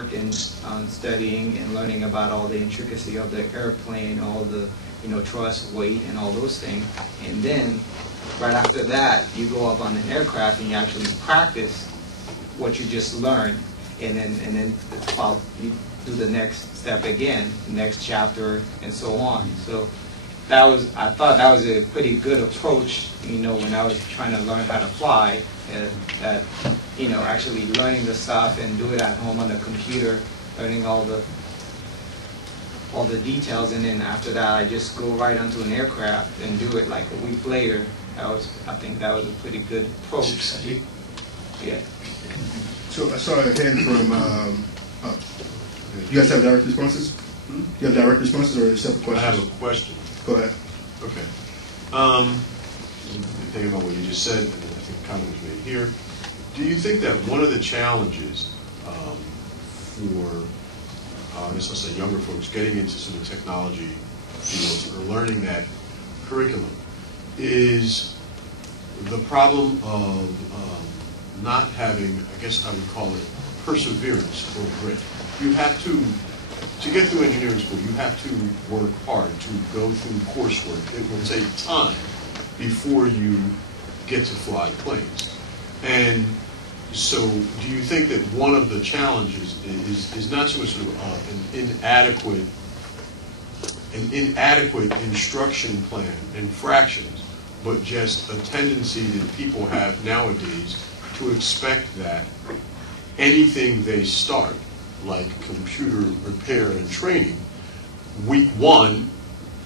and studying and learning about all the intricacy of the airplane, all the thrust, weight, and all those things. And then right after that, you go up on an aircraft and you actually practice what you just learned, and then you do the next step again, the next chapter, and so on. So I thought that was a pretty good approach, when I was trying to learn how to fly. That actually learning the stuff and do it at home on the computer, learning all the details, and then after that I just go right onto an aircraft and do it like a week later. I think that was a pretty good approach. Yeah. So I saw a hand from. You guys have direct responses? You have direct responses or separate questions? I have a question. Go ahead. Okay. Thinking about what you just said, and I think a comment was made here. Do you think that one of the challenges for, let's say, younger folks getting into sort of technology fields or learning that curriculum is the problem of not having, I guess I would call it, perseverance or grit? You have to get through engineering school, you have to work hard to go through coursework. It will take time before you get to fly planes. And so do you think that one of the challenges is not so much sort of an inadequate instruction plan and fractions, but just a tendency that people have nowadays to expect that anything they start, like computer repair and training, week 1,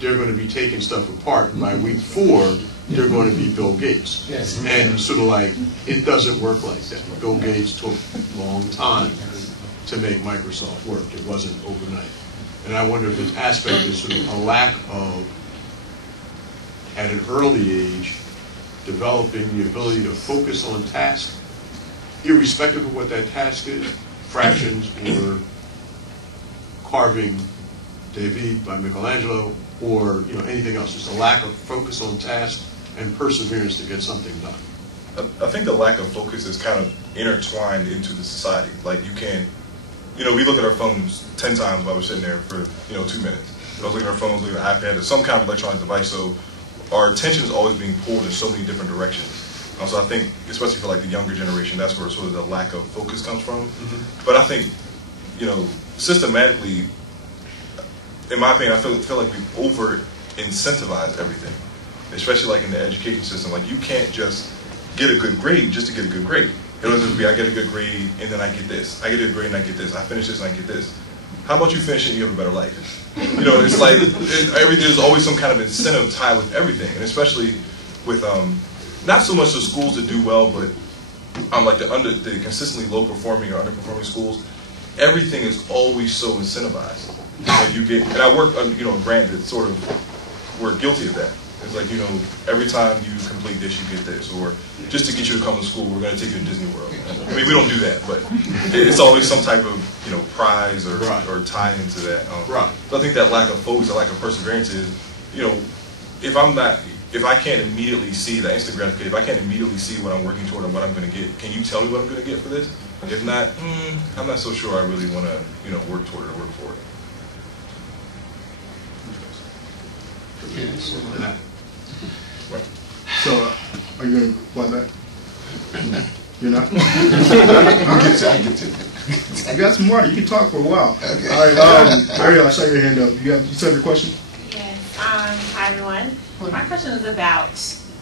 they're going to be taking stuff apart, and by week 4, they're going to be Bill Gates. Yes. And sort of like, it doesn't work like that. Bill Gates took a long time to make Microsoft work. It wasn't overnight. And I wonder if this aspect is sort of a lack of, at an early age, developing the ability to focus on tasks, irrespective of what that task is, fractions or carving David by Michelangelo, or anything else. Just a lack of focus on tasks and perseverance to get something done. I think the lack of focus is kind of intertwined into the society. Like you can't, we look at our phones 10 times while we're sitting there for 2 minutes. We look at our phones, look at an iPad, or some kind of electronic device. So our attention is always being pulled in so many different directions. So I think, especially for like the younger generation, that's where sort of the lack of focus comes from. Mm-hmm. But I think, systematically, in my opinion, I feel like we over-incentivize everything, especially like in the education system. Like you can't just get a good grade just to get a good grade. It doesn't just be I get a good grade and then I get this. I get a good grade and I get this. I finish this and I get this. How about you finish it and you have a better life? It's like there's always some kind of incentive tied with everything, and especially with not so much the schools that do well, but like the consistently low performing or underperforming schools. Everything is always so incentivized. You get, and I work, granted, sort of, we're guilty of that. It's like, every time you complete this, you get this, or just to get you to come to school, we're going to take you to Disney World. I mean, we don't do that, but it's always some type of, prize or tie into that. So I think that lack of focus, that lack of perseverance is, if I can't immediately see the instant gratification, if I can't immediately see what I'm working toward and what I'm going to get, can you tell me what I'm going to get for this? If not, I'm not so sure I really want to, work toward it or work for it. So, are you going to fly back? You're not? I'll get to it. You got some more. You can talk for a while. Okay. All right, Ariel, I saw your hand up. You still have your question? Yes. Hi, everyone. My question is about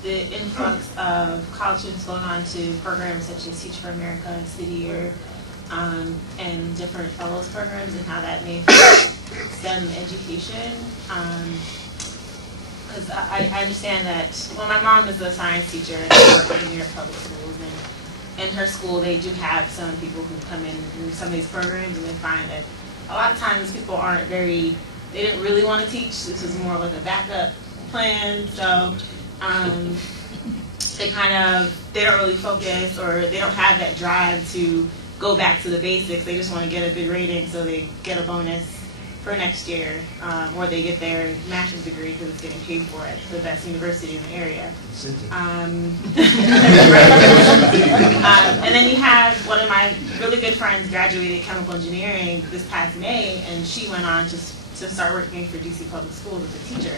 the influx of college students going on to programs such as Teach for America and City Year, and different fellows programs, and how that may affect STEM education. Because I understand that, well, my mom is a science teacher and I work in New York Public Schools, and in her school they do have some people who come in through some of these programs, and they find that a lot of times people they didn't really want to teach. This is more like a backup plan, so they don't really focus, or they don't have that drive to go back to the basics. They just want to get a good rating so they get a bonus for next year, or they get their master's degree because it's getting paid for at the best university in the area. And then you have one of my really good friends graduated chemical engineering this past May, and she went on to start working for DC Public Schools as a teacher.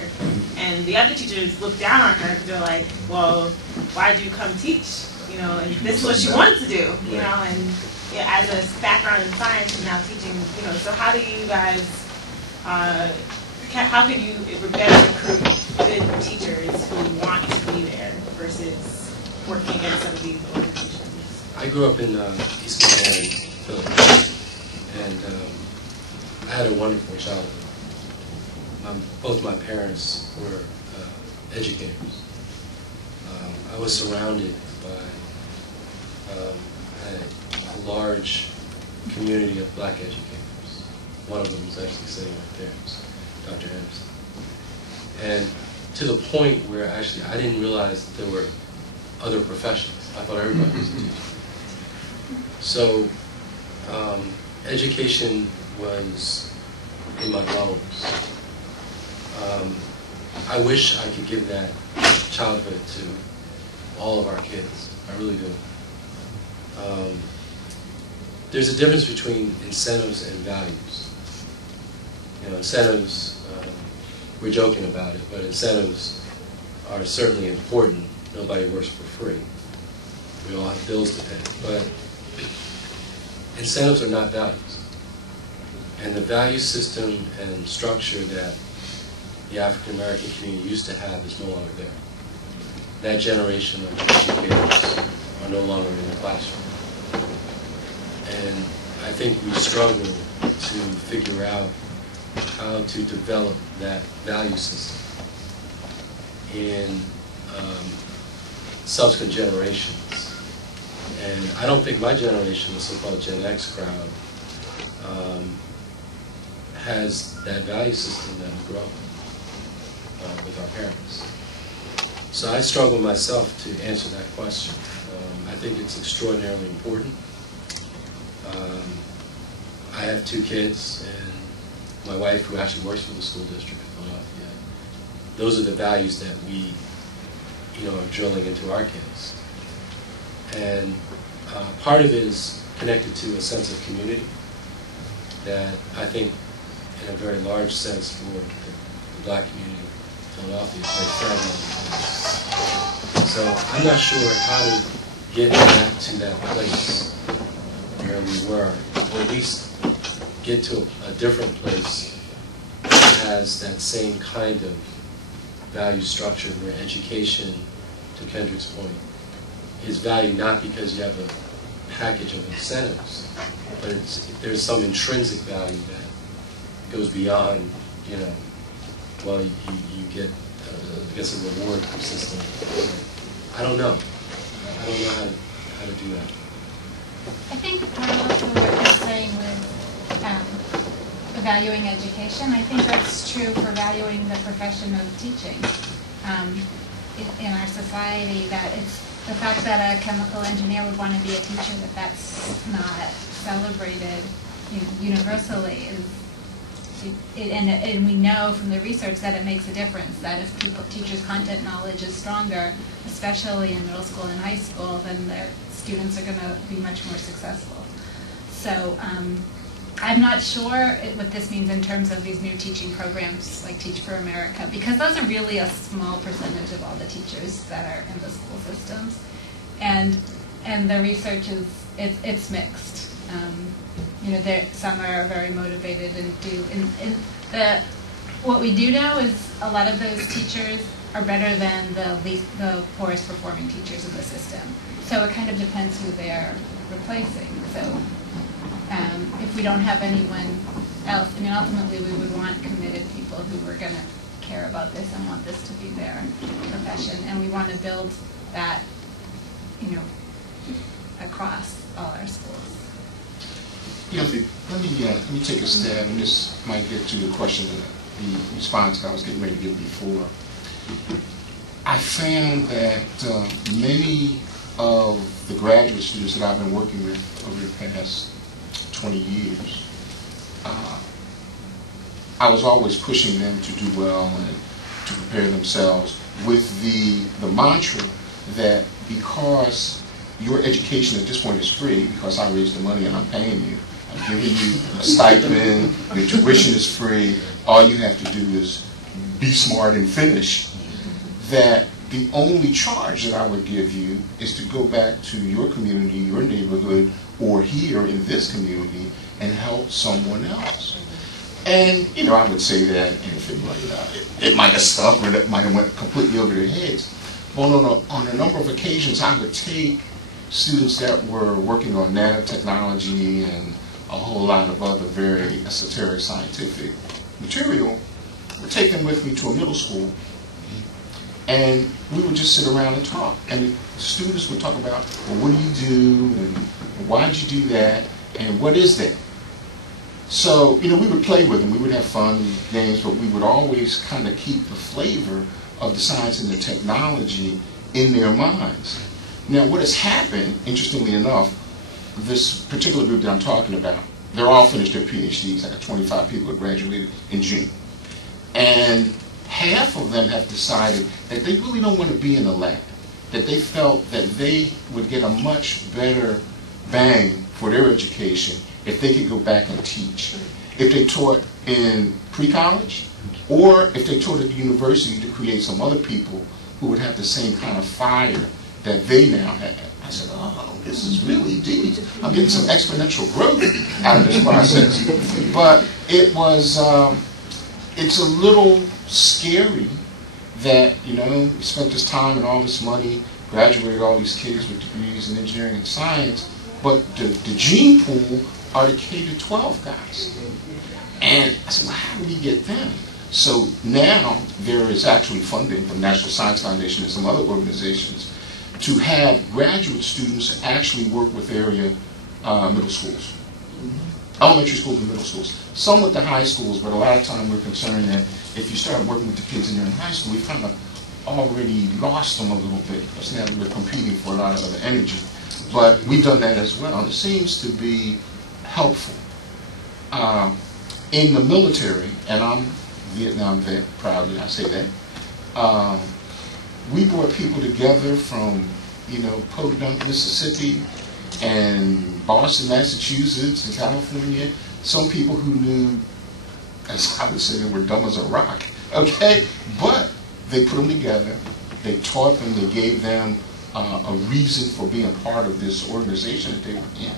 And the other teachers look down on her because they're like, well, why did you come teach? You know, and this is what she wanted to do, you know, and yeah, as a background in science and now teaching, you know, so how do you guys, how can you better recruit good teachers who want to be there versus working against some of these organizations? I grew up in East Carolina, Phila, and I had a wonderful childhood. Both my parents were educators. I was surrounded by a large community of black educators. One of them was actually sitting right there, Dr. Anderson. And to the point where actually I didn't realize that there were other professions. I thought everybody was a teacher. So education was in my bones. I wish I could give that childhood to all of our kids. I really do. There's a difference between incentives and values. You know, incentives, we're joking about it, but incentives are certainly important. Nobody works for free. We all have bills to pay. But incentives are not values. And the value system and structure that the African American community used to have is no longer there. That generation of educators are no longer in the classroom. And I think we struggle to figure out how to develop that value system in subsequent generations. And I don't think my generation, the so-called Gen X crowd, has that value system that we grew up with our parents. So I struggle myself to answer that question. I think it's extraordinarily important. I have 2 kids, and my wife, who actually works for the school district of Philadelphia. Those are the values that we, you know, are drilling into our kids. And part of it is connected to a sense of community that I think, in a very large sense, for the black community of Philadelphia, is very paramount. So I'm not sure how to get back to that place where we were, or at least get to a different place that has that same kind of value structure where education, to Kendrick's point, is valued not because you have a package of incentives, but there's some intrinsic value that goes beyond, you know, well, you get, I guess, a reward system. I don't know. I don't know how to do that. I think also what you're saying with valuing education, I think that's true for valuing the profession of teaching in our society, that it's the fact that a chemical engineer would want to be a teacher, that's not celebrated, you know, universally. And we know from the research that it makes a difference, that if teachers' content knowledge is stronger, especially in middle school and high school, then their students are going to be much more successful. So I'm not sure what this means in terms of these new teaching programs like Teach for America, because those are really a small percentage of all the teachers that are in the school systems. And the research is, it's mixed. You know, some are very motivated and do. What we do know is a lot of those teachers are better than the poorest performing teachers in the system. So it kind of depends who they're replacing. So if we don't have anyone else, I mean, ultimately we would want committed people who were going to care about this and want this to be their profession, and we want to build that, you know, across all our schools. Yeah, let me take a stab, and this might get to the question, the response I was getting ready to give before. I found that many of the graduate students that I've been working with over the past 20 years I was always pushing them to do well and to prepare themselves with the mantra that because your education at this point is free, because I raised the money and I'm paying you, I'm giving you a stipend, your tuition is free, all you have to do is be smart and finish, that the only charge that I would give you is to go back to your community, your neighborhood, or here in this community and help someone else. And, you know, I would say that, and if it might have stuck or it might have went completely over their heads. But on a number of occasions, I would take students that were working on nanotechnology and a whole lot of other very esoteric scientific material, would take them with me to a middle school, and we would just sit around and talk. And the students would talk about, well, what do you do, and why'd you do that, and what is that? So, you know, we would play with them, we would have fun games, but we would always kind of keep the flavor of the science and the technology in their minds. Now, what has happened, interestingly enough, this particular group that I'm talking about, they're all finished their PhDs. I got 25 people that graduated in June. And half of them have decided that they really don't want to be in the lab, that they felt that they would get a much better bang for their education if they could go back and teach. If they taught in pre-college, or if they taught at the university to create some other people who would have the same kind of fire that they now have. I said, oh, this is really deep. I'm getting some exponential growth out of this process. But it was, it's a little scary that, you know, we spent this time and all this money, graduated all these kids with degrees in engineering and science, but the gene pool are the K-12 guys. And I said, well, how do we get them? So now there is actually funding from National Science Foundation and some other organizations to have graduate students actually work with area middle schools, elementary schools and middle schools. Some with the high schools, but a lot of time we're concerned that if you start working with the kids in high school, we've kind of already lost them a little bit because now we're competing for a lot of other energy. But we've done that as well. It seems to be helpful. In the military, and I'm Vietnam vet, proudly I say that, we brought people together from, you know, Podunk, Mississippi, and Boston, Massachusetts, and California. Some people who knew, as I would say, they were dumb as a rock, okay? But they put them together, they taught them, they gave them a reason for being part of this organization that they were in.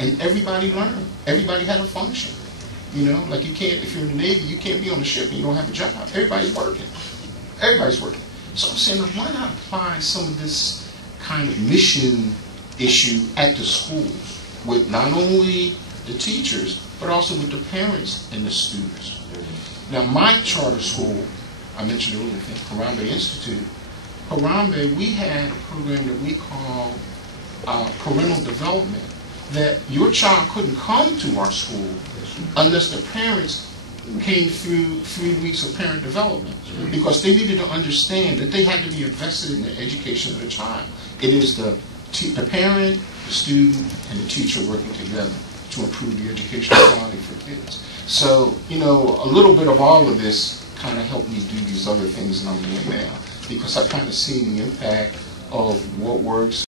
And everybody learned. Everybody had a function. You know, like you can't, if you're in the Navy, you can't be on the ship and you don't have a job. Everybody's working. Everybody's working. So I'm saying, why not apply some of this kind of mission issue at the schools with not only the teachers, but also with the parents and the students. Now, my charter school, I mentioned earlier, I think, Harambe Institute. Harambe, we had a program that we call parental development, that your child couldn't come to our school unless the parents came through 3 weeks of parent development, because they needed to understand that they had to be invested in the education of the child. It is the parent, the student, and the teacher working together to improve the educational quality for kids. So, you know, a little bit of all of this kind of helped me do these other things that I'm doing now, because I've kind of seen the impact of what works